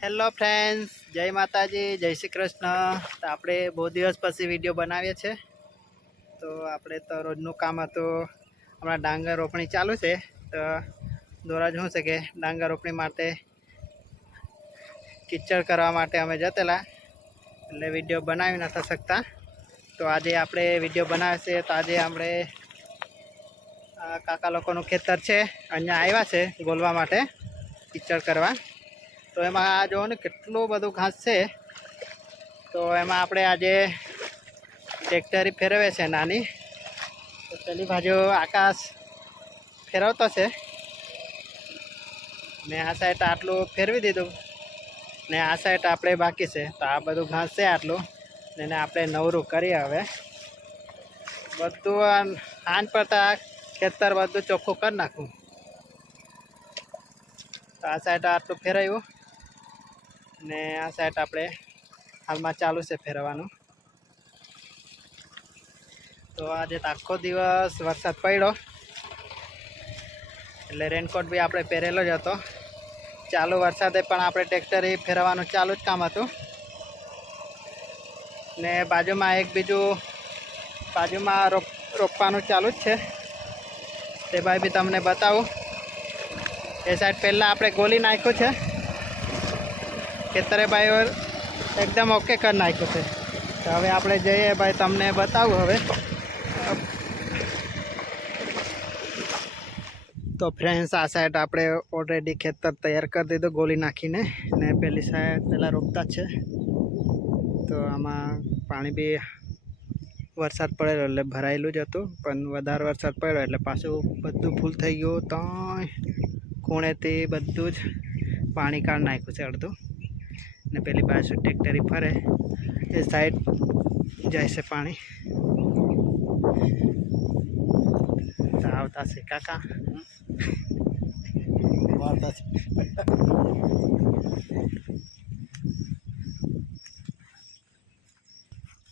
Hello friends, જય માતાજી, જય શ્રી કૃષ્ણ। તો આપણે બહુ દિવસ પછી વિડીયો બનાવીએ છીએ। તો આપણે તો રોજનું કામ હતું, હમણાં ડાંગર રોપણી ચાલુ છે। તો દોરા શું છે કે ડાંગર રોપણી માટે કિચડ કરવા માટે અમે જતેલા, એટલે વિડીયો બનાવી નથી શકતા। તો આજે આપણે વિડીયો બનાવે છે। તો આજે આપણે કાકા લોકોનું ખેતર છે, અહીંયા આવ્યા છે ગોલવા માટે કિચડ કરવા। તો એમાં જો ને કેટલું બધું ઘાસ છે। તો એમાં આપણે આજે ટ્રેક્ટરી ફેરવે છે નાની। તો પેલી બાજુ આકાશ ફેરવતો છે ને આ સાઈડ આટલું ફેરવી દીધું ને આ સાઈડ આપણે બાકી છે। તો આ બધું ઘાસ છે આટલું, એને આપણે નવરું કરીએ। હવે બધું આન પડતા ખેતર બધું ચોખ્ખું કરી નાખું। તો આ સાઈડ આટલું ફેરવ્યું ને આ સાઈડ આપણે હાલમાં ચાલુ છે ફેરવવાનું। તો આજે આખો દિવસ વરસાદ પડ્યો, એટલે રેનકોટ બી આપણે પહેરેલો જ હતો। ચાલુ વરસાદે પણ આપણે ટ્રેક્ટર ફેરવવાનું ચાલુ જ કામ હતું ને બાજુમાં એક બીજું બાજુમાં રોપવાનું ચાલુ જ છે। તે ભાઈ બી તમને બતાવું। એ સાઈડ પહેલાં આપણે ગોલી નાખ્યું છે, ખેતરે ભાઈ એકદમ ઓકે કરી નાખ્યું છે। તો હવે આપણે જઈએ ભાઈ, તમને બતાવું હવે। તો ફ્રેન્ડ્સ, આ સાઈડ આપણે ઓલરેડી ખેતર તૈયાર કરી દીધું ગોલી નાખીને, ને પેલી સાઈડ પહેલાં રોપતા છે। તો આમાં પાણી બી વરસાદ પડેલો એટલે ભરાયેલું જ હતું, પણ વધારે વરસાદ પડ્યો એટલે પાછું બધું ફૂલ થઈ ગયું। તો ખૂણેથી બધું જ પાણી કાઢી નાખ્યું છે અડધું, ને પેલી બાજુ ટ્રેક્ટરી ફરે એ સાઈડ જાય છે પાણી। તો આવતા છે કાકા,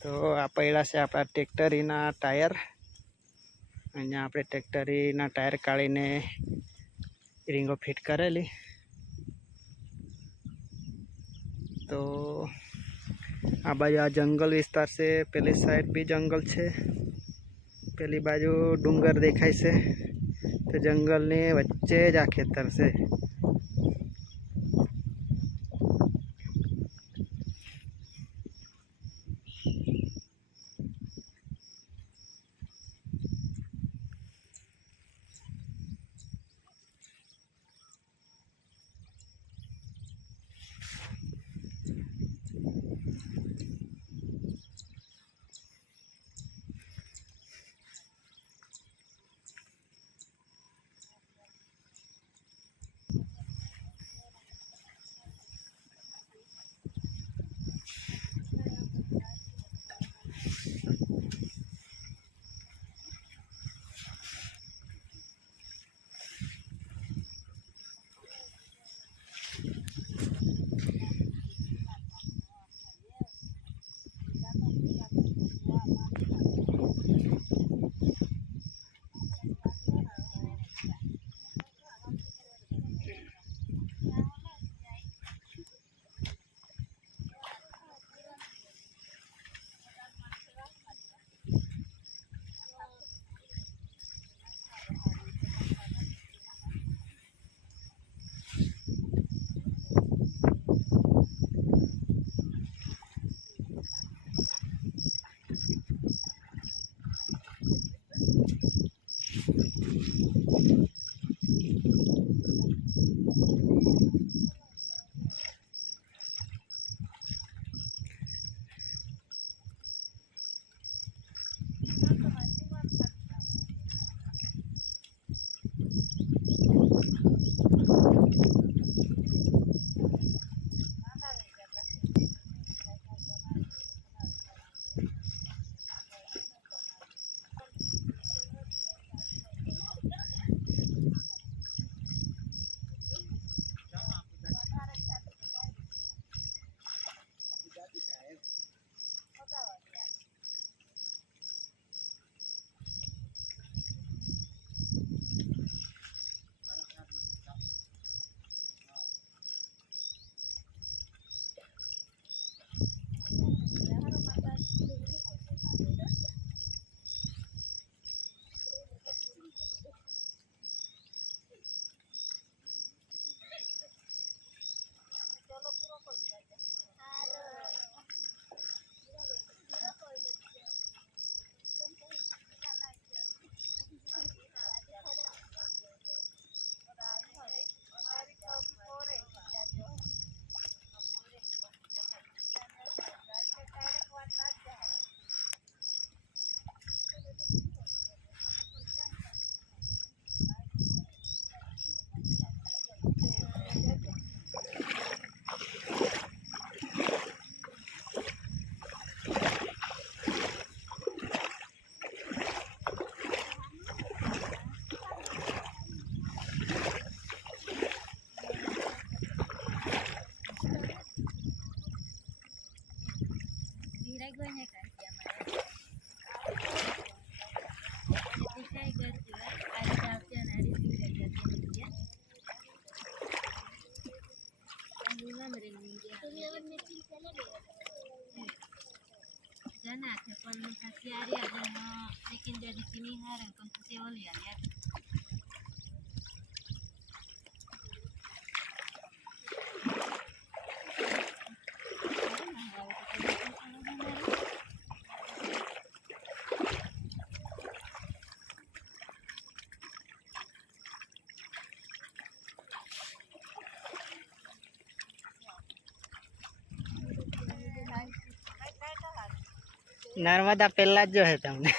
તો આ પડ્યા છે આપણા ટ્રેક્ટરીના ટાયર। અહીંયા આપણે ટ્રેક્ટરીના ટાયર કાઢીને રીંગો ફિટ કરેલી। તો આ બાજુ આ જંગલ વિસ્તાર છે, પેલી સાઈડ બી જંગલ છે, પેલી બાજુ ડુંગર દેખાય છે। તો જંગલની વચ્ચે જ આ ખેતર છે। નર્મદા પહેલા જ જો હે તમને